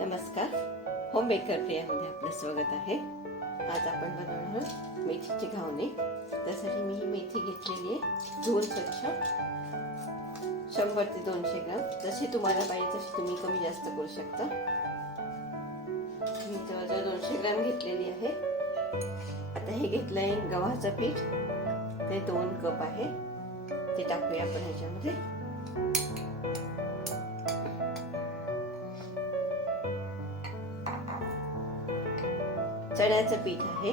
नमस्कार. Home baker प्रियामध्ये आपलं स्वागत आहे. आज आपण बनवणार आहोत मेथीची घावणे. त्यासाठी मी ही मेथी घेतलेली आहे. धुवून स्वच्छ. शंभर ते दोनशे ग्राम. जशी तुम्हाला पाहिजे तशी तुम्ही कमी जास्त करू शकता. मी जवळजवळ दोनशे ग्राम घेतलेली आहे. आता हे घेतलं आहे गव्हाचं पीठ. ते दोन कप आहे. ते टाकूया आपण ह्याच्यामध्ये. चण्याचं पीठ आहे.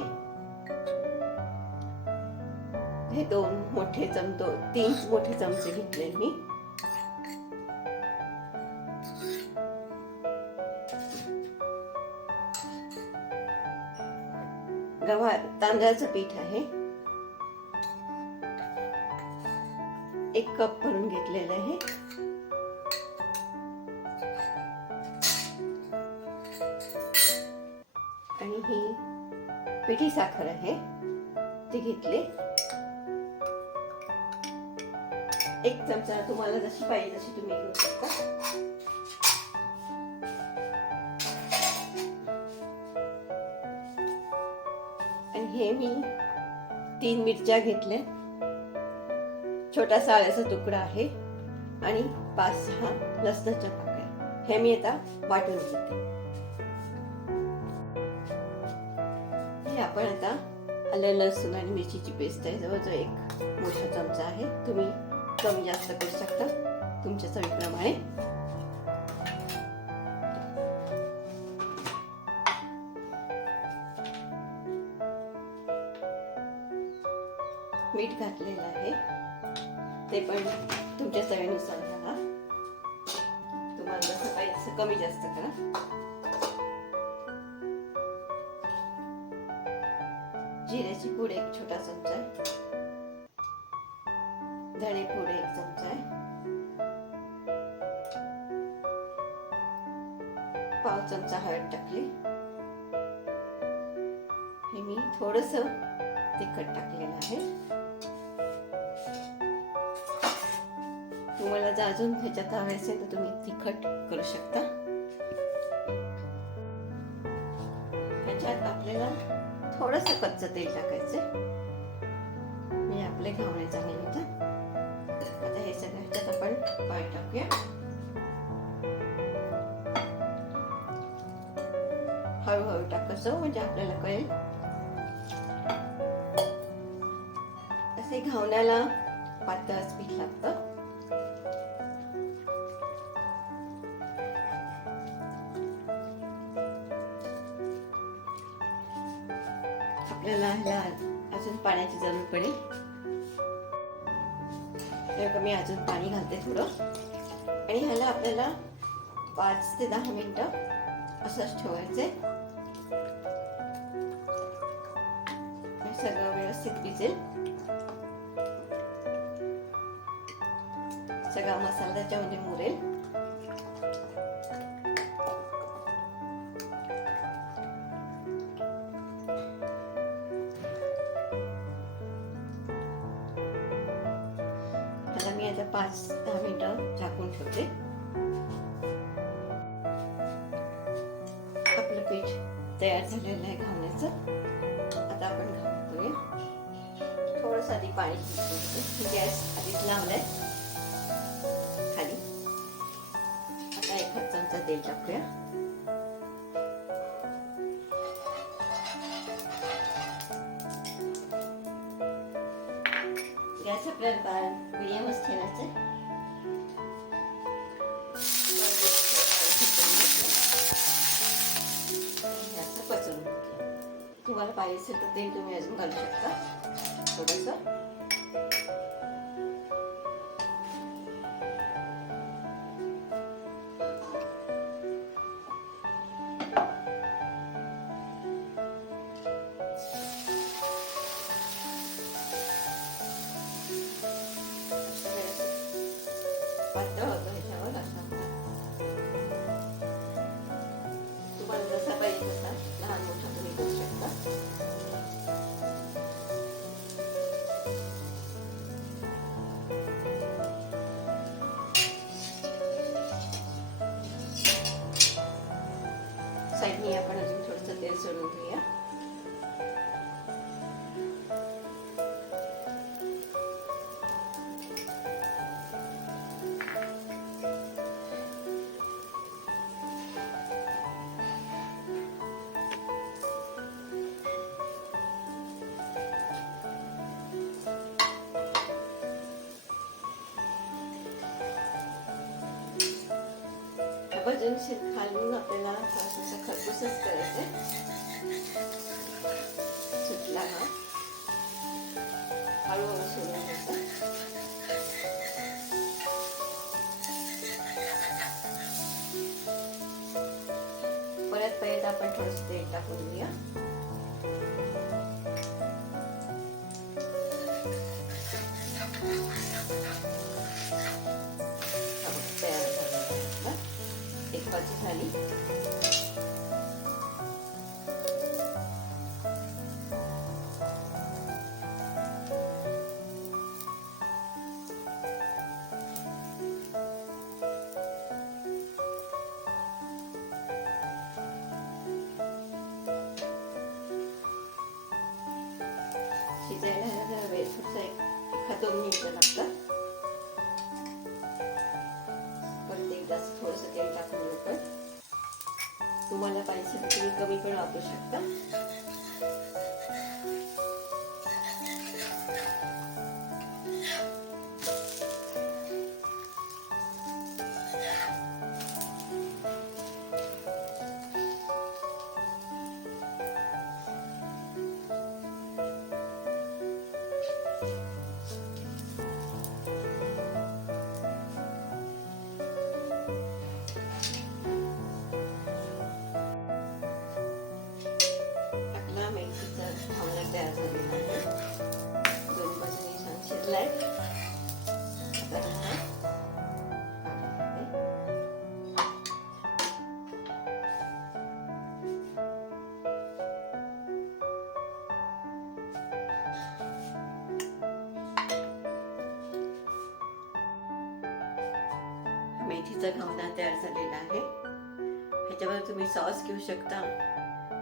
हे दोन मोठे चमतो तीन मोठे चमचे घेतले मी. गव्हा तांदळाचं पीठ आहे. एक कप भरून घेतलेलं आहे. पिठी साखर आहे. ती घेतली. एक चमचा तुम्हाला जशी पाहिजे तशी तुम्ही घेऊ शकता. आणि हे मी तीन मिरच्या घेतल्या. छोटासा आल्याचा तुकडा आहे. आणि पाच सहा लसणाच्या पाकळ्या. हे मी आता वाटून घेते. हे आपण आता आलं लसूण आणि मिरचीची पेस्ट आहे. जवळजवळ एक मोठा चमचा आहे. तुम्ही कमी जास्त करू शकता. तुमच्या चवीप्रमाणे. मीठ घातलेलं आहे. ते पण तुमच्या चवीनुसार घाला तुम्हाला जसं पाहिजे कमी जास्त करा. जिऱ्याची पूड एक छोटा चमचा आहे. धणे पूड एक चमचा आहे. पाव चमचा हळद टाकली. हे मी थोडस तिखट टाकलेलं आहे. तुम्हाला जर अजून ह्याच्यात हवे असेल तर तुम्ही तिखट करू शकता. थोडस कच्चं तेल टाकायचं मी आपले घावणे चांगले आता हे सगळं ह्याच्यात आपण पाय टाकूया. हळूहळू टाकायचं हो, म्हणजे आपल्याला कळेल. असे घावण्याला पातळच पीठ लागतं पाण्याची जरूर पडेल. तेव्हा मी अजून पाणी घालते थोडं. आणि ह्याला आपल्याला पाच ते दहा मिनटं असंच ठेवायचे सगळं व्यवस्थित भिजेल. सगळा मसाला त्याच्यामध्ये मुरेल. पाच दहा मिनिटं झाकून ठेवते. आपलं पीठ तयार झालेलं आहे घालण्याचं आता आपण घालतोय थोडंसं आधी पाणी गॅस आधीच लावलाय. खाली. आता एखाद चमचा तेल टाकूया. गॅस आपल्याला मिडियमच ठेवायचं आहे असं पचवून तुम्हाला पाहिजे असेल तर ते तुम्ही अजून घालू शकता. थोडंसं. भजन शेत खालून आपल्याला थोडासा खरपूसच करायचंय. सुटला हा. हळूहळू सोडून घ्यायचा परत परत आपण थोडस तेल टाकून घेऊया झाली. शिजायला वेळ थोडसा एक एखाद दोन मिनिटं लागतात तुम्हाला पाहिजे तर तुम्ही कमी पण वापरू शकता. मेथीचा घावना तयार झालेला आहे. ह्याच्यावर तुम्ही सॉस घेऊ शकता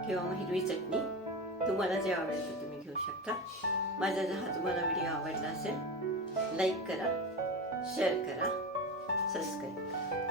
किंवा मग हिरवी चटणी. तुम्हाला जे आवडेल ते तुम्ही घेऊ शकता. माझा जर हा तुम्हाला व्हिडिओ आवडला असेल लाईक करा शेअर करा सबस्क्राईब करा.